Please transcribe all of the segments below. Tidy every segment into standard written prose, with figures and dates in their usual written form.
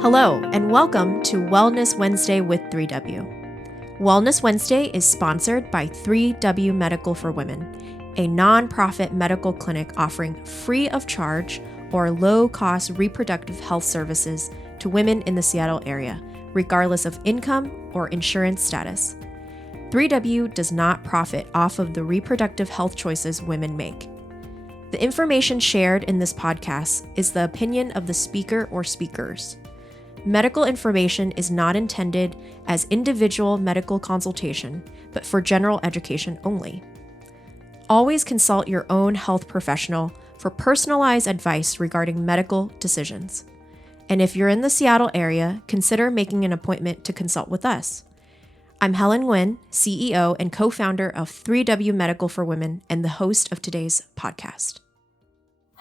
Hello, and welcome to Wellness Wednesday with 3W. Wellness Wednesday is sponsored by 3W Medical for Women, a nonprofit medical clinic offering free of charge or low-cost reproductive health services to women in the Seattle area, regardless of income or insurance status. 3W does not profit off of the reproductive health choices women make. The information shared in this podcast is the opinion of the speaker or speakers. Medical information is not intended as individual medical consultation, but for general education only. Always consult your own health professional for personalized advice regarding medical decisions. And if you're in the Seattle area, consider making an appointment to consult with us. I'm Helen Nguyen, CEO and co-founder of 3W Medical for Women and the host of today's podcast.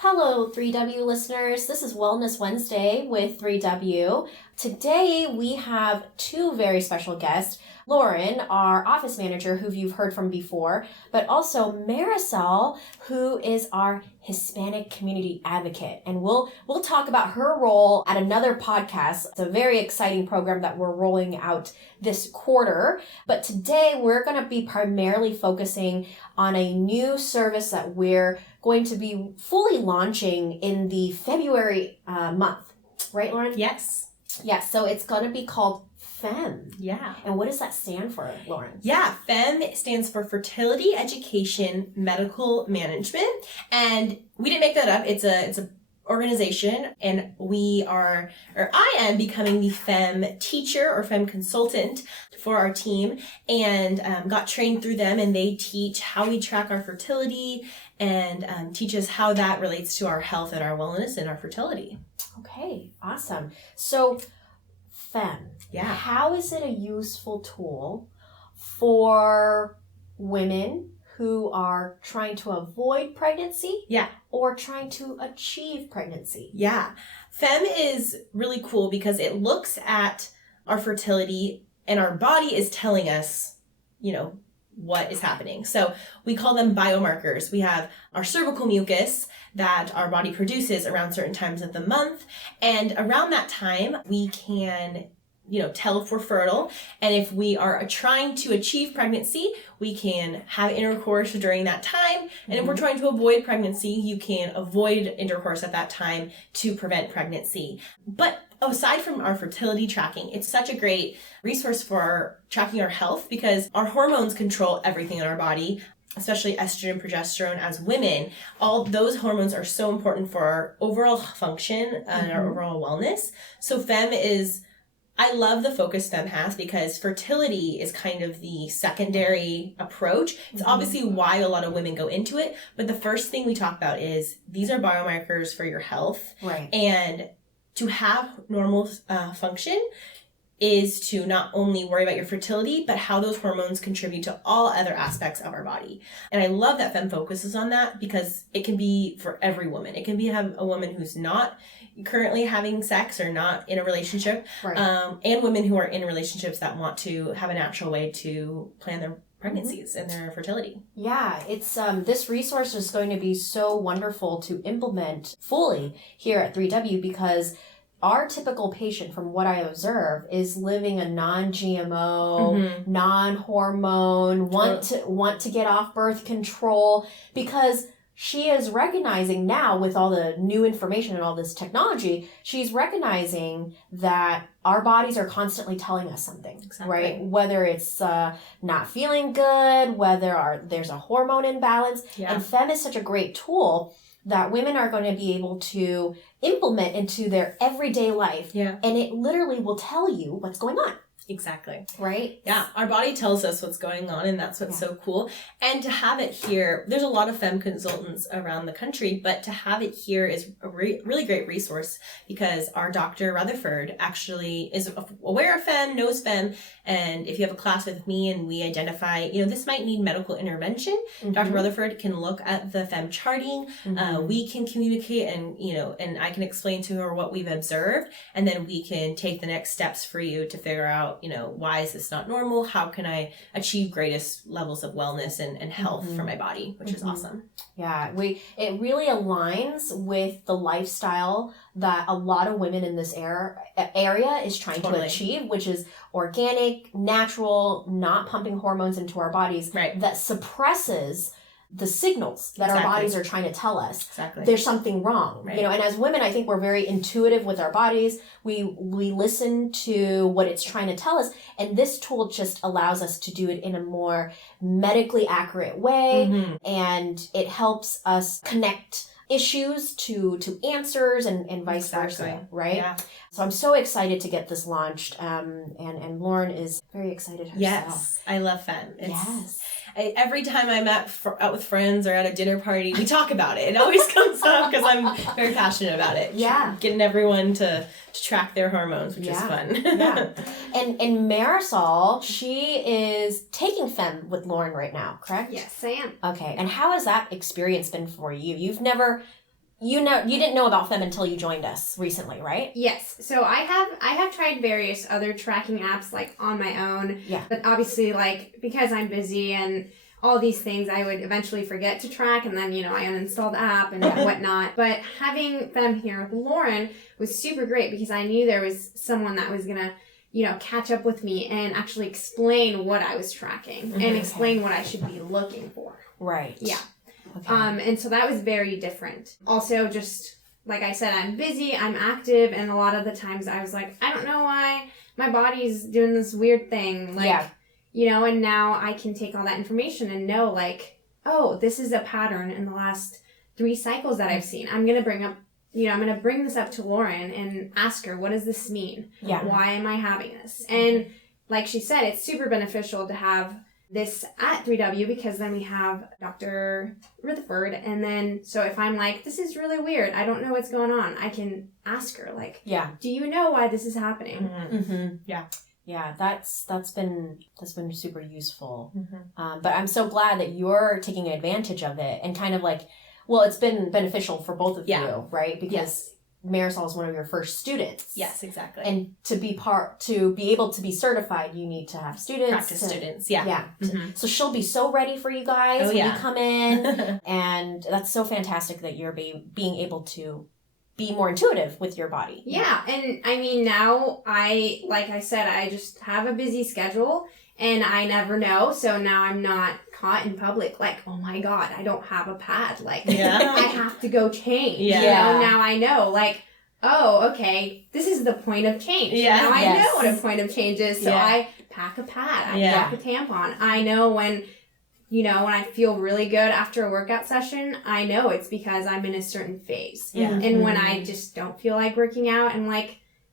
Hello, 3W listeners. This is Wellness Wednesday with 3W. Today, we have two very special guests. Lauren, our office manager, who you've heard from before, but also Marisol, who is our Hispanic community advocate. And we'll talk about her role at another podcast. It's a very exciting program that we're rolling out this quarter. But today, we're going to be primarily focusing on a new service that we're going to be fully launching in the February month. Right, Lauren? Yes. Yes. So it's going to be called FEMM. Yeah. And what does that stand for, Lauren? Yeah, FEMM stands for Fertility Education Medical Management. And we didn't make that up. It's a organization, and I am becoming the FEMM teacher or FEMM consultant for our team, and got trained through them, and they teach how we track our fertility and teach us how that relates to our health and our wellness and our fertility. Okay, awesome. So FEMM. Yeah. How is it a useful tool for women who are trying to avoid pregnancy? Yeah. Or trying to achieve pregnancy? Yeah. FEMM is really cool because it looks at our fertility and our body is telling us, what is happening. So we call them biomarkers. We have our cervical mucus that our body produces around certain times of the month. And around that time, we can tell if we're fertile. And if we are trying to achieve pregnancy, we can have intercourse during that time. And if we're trying to avoid pregnancy, you can avoid intercourse at that time to prevent pregnancy. But aside from our fertility tracking, it's such a great resource for tracking our health because our hormones control everything in our body, especially estrogen and progesterone as women. All those hormones are so important for our overall function and our overall wellness. So I love the focus FEMM has because fertility is kind of the secondary approach. It's obviously why a lot of women go into it. But the first thing we talk about is these are biomarkers for your health. Right. And to have normal function is to not only worry about your fertility, but how those hormones contribute to all other aspects of our body. And I love that FEMM focuses on that because it can be for every woman. It can be have a woman who's not currently having sex or not in a relationship, right. And women who are in relationships that want to have a natural way to plan their pregnancies and their fertility. Yeah, it's this resource is going to be so wonderful to implement fully here at 3W because our typical patient, from what I observe, is living a non-GMO, non-hormone, want to get off birth control because she is recognizing now with all the new information and all this technology, she's recognizing that our bodies are constantly telling us something, right? Whether it's not feeling good, whether there's a hormone imbalance. Yeah. And FEMM is such a great tool that women are going to be able to implement into their everyday life. Yeah. And it literally will tell you what's going on. Exactly. Right? Yeah. Our body tells us what's going on, and that's what's so cool. And to have it here, there's a lot of FEMM consultants around the country, but to have it here is a really great resource because our Dr. Rutherford actually is aware of FEMM, knows FEMM, and if you have a class with me and we identify, this might need medical intervention, Dr. Rutherford can look at the FEMM charting, we can communicate and I can explain to her what we've observed, and then we can take the next steps for you to figure out out, why is this not normal? How can I achieve greatest levels of wellness and health for my body, which is awesome. Yeah, it really aligns with the lifestyle that a lot of women in this area is trying to achieve, which is organic, natural, not pumping hormones into our bodies that suppresses the signals that our bodies are trying to tell us there's something wrong. And as women, I think we're very intuitive with our bodies. We listen to what it's trying to tell us, and this tool just allows us to do it in a more medically accurate way, and it helps us connect issues to answers and vice versa, right? Yeah. So I'm so excited to get this launched, and Lauren is very excited herself. Yes, I love FEMM. Every time I'm out with friends or at a dinner party, we talk about it. It always comes up because I'm very passionate about it. Yeah. Getting everyone to track their hormones, which is fun. Yeah. And Marisol, she is taking FEMM with Lauren right now, correct? Yes, I am. Okay. And how has that experience been for you? You didn't know about FEMM until you joined us recently, right? Yes. So I have tried various other tracking apps like on my own. Yeah. But obviously because I'm busy and all these things, I would eventually forget to track, and then I uninstalled the app and whatnot. But having FEMM here with Lauren was super great because I knew there was someone that was gonna catch up with me and actually explain what I was tracking and explain what I should be looking for. Right. Yeah. Okay. And so that was very different. Also, just like I said, I'm busy, I'm active, and a lot of the times I was like, I don't know why my body's doing this weird thing. And now I can take all that information and know oh, this is a pattern in the last 3 cycles that I've seen. I'm going to bring up, I'm going to bring this up to Lauren and ask her, what does this mean? Yeah. Why am I having this? And like she said, it's super beneficial to have this at 3W because then we have Dr. Rutherford, and then so if I'm like, this is really weird, I don't know what's going on, I can ask her do you know why this is happening? Yeah, that's been super useful. But I'm so glad that you're taking advantage of it and kind of it's been beneficial for both of you, right? Because Marisol is one of your first students. Yes, exactly. And to be able to be certified, you need to have students. Practice students, yeah. Yeah. So she'll be so ready for you guys when you come in. And that's so fantastic that you're being able to be more intuitive with your body. Yeah. And I mean, now like I said, I just have a busy schedule and I never know. So now I'm not caught in public oh my God, I don't have a pad. I have to go change. Yeah. Now I know oh, okay, this is the point of change. Yeah. Now I know what a point of change is. So I pack a pad. I pack a tampon. I know when I feel really good after a workout session, I know it's because I'm in a certain phase. Yeah. And when I just don't feel like working out, I'm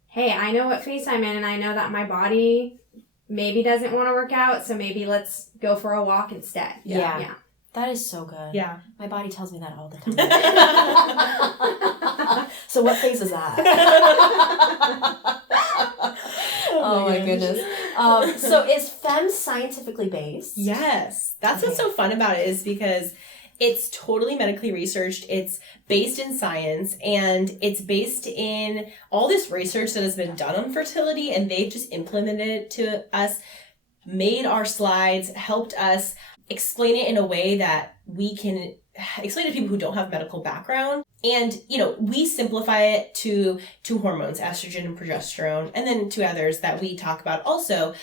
hey, I know what phase I'm in, and I know that my body maybe doesn't want to work out, so maybe let's go for a walk instead. Yeah. That is so good. Yeah. My body tells me that all the time. So what phase is that? Oh my goodness. So is FEMM scientifically based? Yes. That's what's so fun about it, is because it's totally medically researched. It's based in science, and it's based in all this research that has been done on fertility, and they've just implemented it to us, made our slides, helped us explain it in a way that we can explain to people who don't have medical background. And, we simplify it to 2 hormones, estrogen and progesterone, and then 2 others that we talk about also.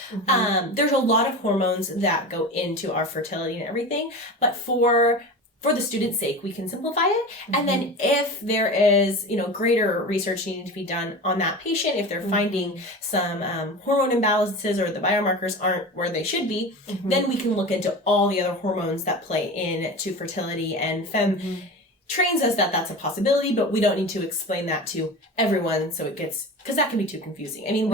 There's a lot of hormones that go into our fertility and everything, but for the student's sake, we can simplify it. And then if there is, greater research needing to be done on that patient, if they're finding some hormone imbalances or the biomarkers aren't where they should be, then we can look into all the other hormones that play into fertility. And FEMM trains us that that's a possibility, but we don't need to explain that to everyone, so it gets, because that can be too confusing. I mean,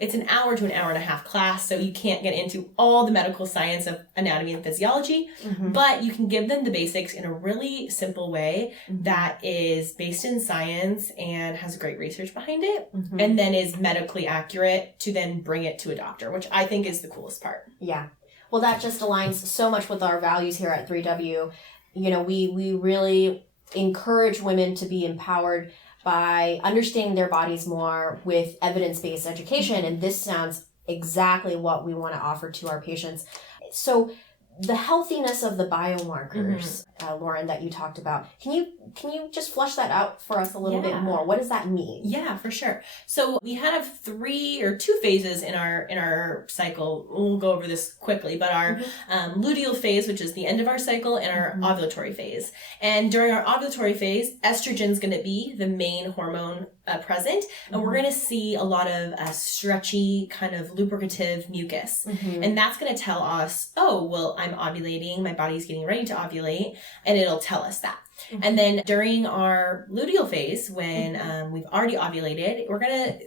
it's an hour to an hour and a half class, so you can't get into all the medical science of anatomy and physiology, but you can give them the basics in a really simple way that is based in science and has great research behind it, and then is medically accurate to then bring it to a doctor, which I think is the coolest part. Yeah. Well, that just aligns so much with our values here at 3W. We really encourage women to be empowered by understanding their bodies more with evidence-based education. And this sounds exactly what we want to offer to our patients. So the healthiness of the biomarkers, Lauren, that you talked about, can you just flesh that out for us a little bit more? What does that mean? Yeah, for sure. So we have 3 or 2 phases in our cycle. We'll go over this quickly, but our luteal phase, which is the end of our cycle, and our ovulatory phase. And during our ovulatory phase, estrogen is going to be the main hormone present, and we're going to see a lot of stretchy, kind of lubricative mucus. And that's going to tell us, oh, well, I'm ovulating, my body's getting ready to ovulate, and it'll tell us that. And then during our luteal phase, when we've already ovulated,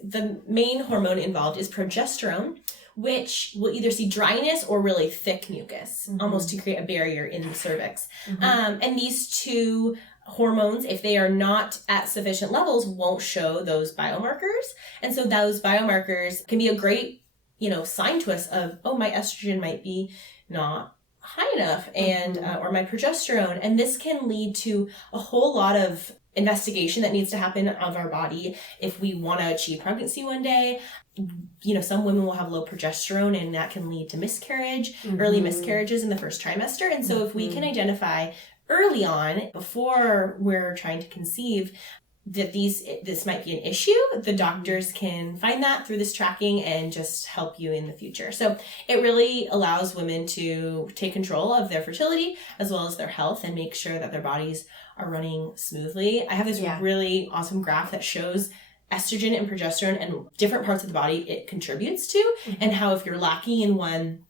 the main hormone involved is progesterone, which will either see dryness or really thick mucus, almost to create a barrier in the cervix. And these 2 hormones, if they are not at sufficient levels, won't show those biomarkers. And so those biomarkers can be a great, sign to us of, oh, my estrogen might be not high enough, and or my progesterone. And this can lead to a whole lot of investigation that needs to happen of our body if we want to achieve pregnancy one day. Some women will have low progesterone, and that can lead to miscarriage, early miscarriages in the first trimester. And so if we can identify early on, before we're trying to conceive, that this might be an issue, the doctors can find that through this tracking and just help you in the future. So it really allows women to take control of their fertility as well as their health and make sure that their bodies are running smoothly. I have this really awesome graph that shows estrogen and progesterone and different parts of the body it contributes to, and how if you're lacking in one,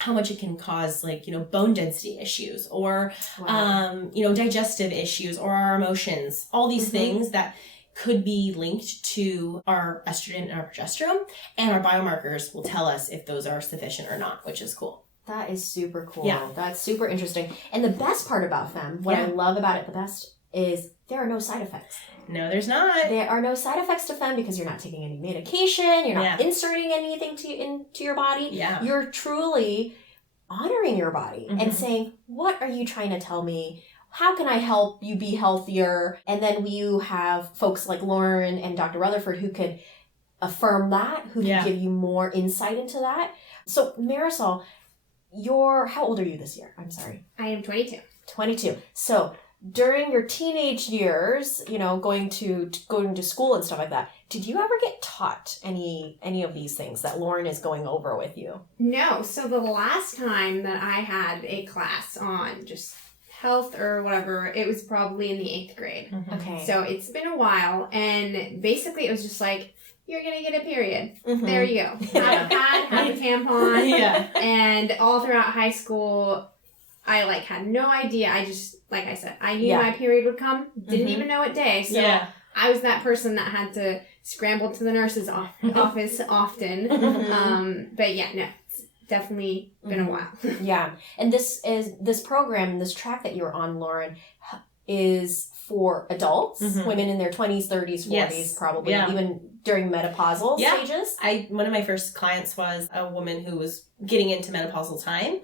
how much it can cause, bone density issues or, digestive issues or our emotions, all these things that could be linked to our estrogen and our progesterone, and our biomarkers will tell us if those are sufficient or not, which is cool. That is super cool. Yeah. That's super interesting. And the best part about FEMM, what I love about it the best, is there are no side effects. No, there's not. There are no side effects to FEMM because you're not taking any medication. You're not inserting anything into your body. Yeah. You're truly honoring your body and saying, what are you trying to tell me? How can I help you be healthier? And then you have folks like Lauren and Dr. Rutherford who could affirm that, who can give you more insight into that. So Marisol, how old are you this year? I'm sorry. I am 22. 22. So during your teenage years, going to school and stuff like that, did you ever get taught any of these things that Lauren is going over with you? No. So the last time that I had a class on just health or whatever, it was probably in the 8th grade. Okay. So it's been a while, and basically it was just like, you're going to get a period. There you go. Have a pad, have a tampon. And all throughout high school, I had no idea. I just, like I said, I knew my period would come. Didn't even know what day. So I was that person that had to scramble to the nurse's office often. But no, it's definitely been a while. Yeah. And this program, this track that you're on, Lauren, is for adults, women in their 20s, 30s, 40s, probably, even during menopausal stages. One of my first clients was a woman who was getting into menopausal time,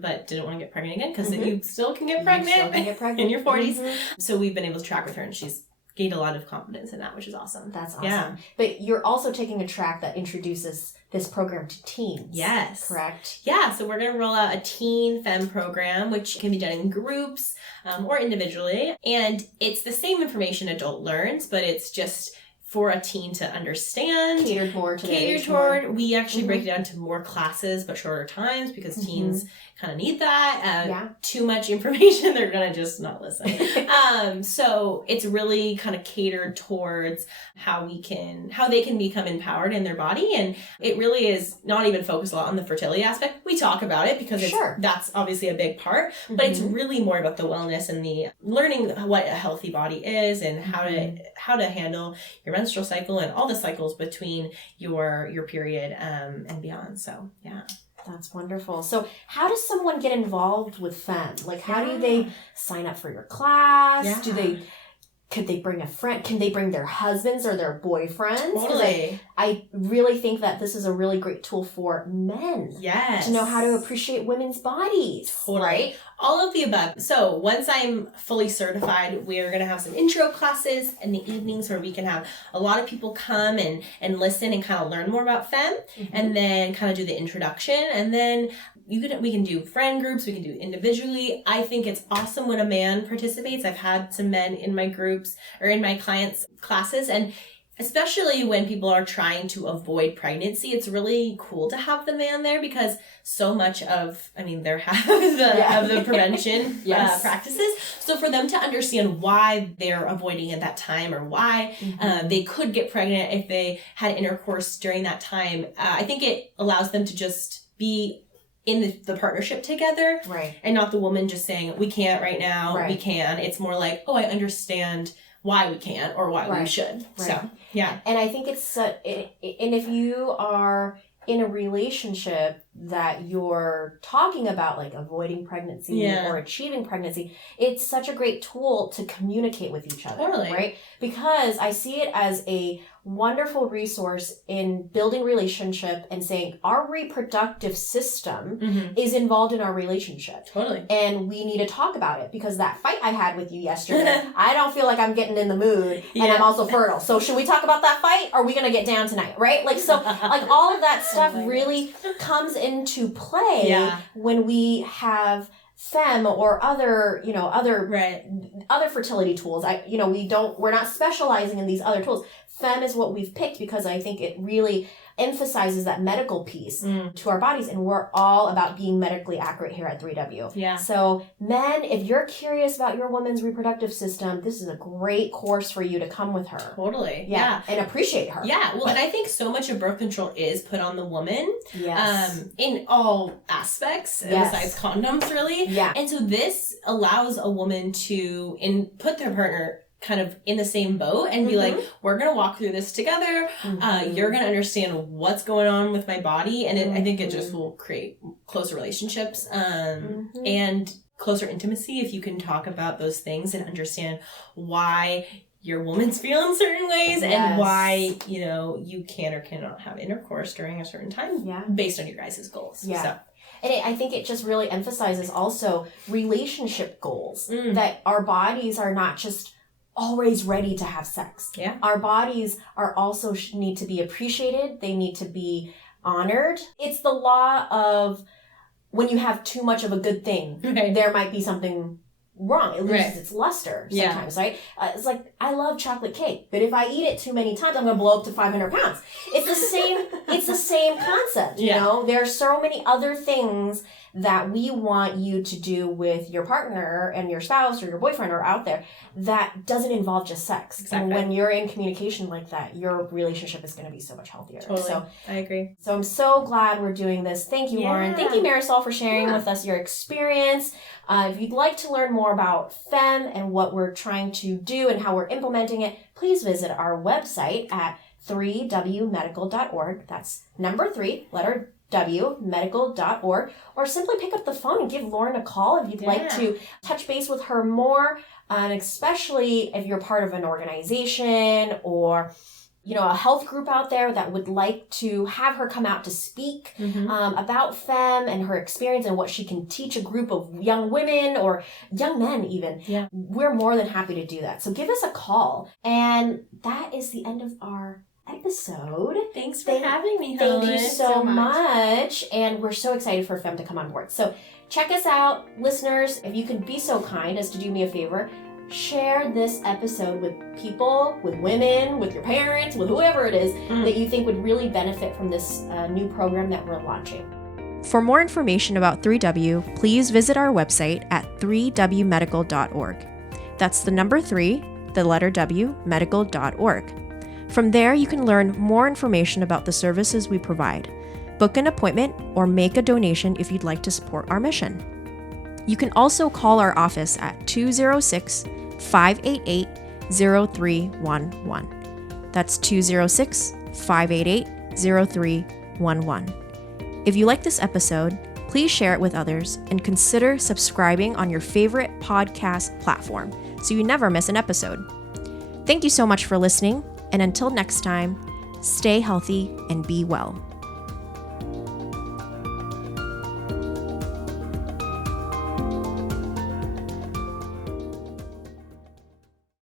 but didn't want to get pregnant again because you still can get pregnant in your 40s. So we've been able to track with her, and she's gained a lot of confidence in that, which is awesome. That's awesome. Yeah. But you're also taking a track that introduces this program to teens. Yes. Correct? Yeah, so we're going to roll out a teen FEMM program, which can be done in groups or individually. And it's the same information adult learns, but it's just for a teen to understand. Catered more to their age more. We actually break it down to more classes, but shorter times, because teens kind of need that. Too much information, they're going to just not listen. So it's really kind of catered towards how they can become empowered in their body. And it really is not even focused a lot on the fertility aspect. We talk about it because that's obviously a big part, but it's really more about the wellness and the learning what a healthy body is and how to handle your menstrual cycle and all the cycles between your period and beyond. So that's wonderful. So how does someone get involved with FEMM? How do they sign up for your class? Do they Could they bring a friend? Can they bring their husbands or their boyfriends? Totally. I really think that this is a really great tool for men. Yes. To know how to appreciate women's bodies. Totally. Right? All of the above. So once I'm fully certified, we're going to have some intro classes in the evenings where we can have a lot of people come and listen and kind of learn more about FEMM, and then kind of do the introduction. And then we can do friend groups, we can do individually. I think it's awesome when a man participates. I've had some men in my groups or in my clients' classes, and especially when people are trying to avoid pregnancy, it's really cool to have the man there, because so much of, they're half of the prevention practices. So for them to understand why they're avoiding at that time, or why they could get pregnant if they had intercourse during that time, I think it allows them to just be in the partnership together, right? And not the woman just saying, we can't right now, we can. It's more like, oh, I understand why we can't or why we should. Right. So, yeah. And I think and if you are in a relationship that you're talking about, like avoiding pregnancy or achieving pregnancy, it's such a great tool to communicate with each other. Totally. Right? Because I see it as a wonderful resource in building relationship and saying our reproductive system is involved in our relationship. Totally. And we need to talk about it, because that fight I had with you yesterday, I don't feel like I'm getting in the mood, and I'm also fertile. So should we talk about that fight, or are we going to get down tonight? Right? Like, so like all of that stuff really comes into play when we have FEMM or other fertility tools. We're not specializing in these other tools. FEMM is what we've picked because I think it really emphasizes that medical piece to our bodies, and we're all about being medically accurate here at 3W. Yeah. So men, if you're curious about your woman's reproductive system, this is a great course for you to come with her. Totally. Yeah. And appreciate her. Yeah. Well, and I think so much of birth control is put on the woman. Yes. In all aspects, besides condoms, really. Yeah. And so this allows a woman to put their partner kind of in the same boat and be like, we're going to walk through this together. You're going to understand what's going on with my body. And I think it just will create closer relationships and closer intimacy if you can talk about those things and understand why your woman's feeling certain ways and why, you can or cannot have intercourse during a certain time based on your guys' goals. Yeah. So. And I think it just really emphasizes also relationship goals, that our bodies are not just always ready to have sex. Yeah. Our bodies are also need to be appreciated. They need to be honored. It's the law of when you have too much of a good thing, there might be something wrong. It loses its luster sometimes, right? It's like, I love chocolate cake, but if I eat it too many times, I'm going to blow up to 500 pounds. It's the same concept, you know? There are so many other things that we want you to do with your partner and your spouse or your boyfriend or out there that doesn't involve just sex. Exactly. And when you're in communication like that, your relationship is going to be so much healthier. Totally. So I agree. So I'm so glad we're doing this. Thank you, Lauren. Thank you, Marisol, for sharing with us your experience. If you'd like to learn more about FEMM and what we're trying to do and how we're implementing it, please visit our website at 3wmedical.org. That's number 3, letter W, medical.org, or simply pick up the phone and give Lauren a call if you'd like to touch base with her more, especially if you're part of an organization or a health group out there that would like to have her come out to speak about FEMM and her experience and what she can teach a group of young women or young men even. Yeah. We're more than happy to do that. So give us a call. And that is the end of our episode. Thanks for having me, Helen. Thank you so much. And we're so excited for FEMM to come on board. So check us out, listeners. If you could be so kind as to do me a favor, share this episode with people, with women, with your parents, with whoever it is that you think would really benefit from this new program that we're launching. For more information about 3W, please visit our website at 3wmedical.org. That's the number 3, the letter W, medical.org. From there, you can learn more information about the services we provide, book an appointment, or make a donation if you'd like to support our mission. You can also call our office at 206-588-0311. That's 206-588-0311. If you like this episode, please share it with others and consider subscribing on your favorite podcast platform so you never miss an episode. Thank you so much for listening, and until next time, stay healthy and be well.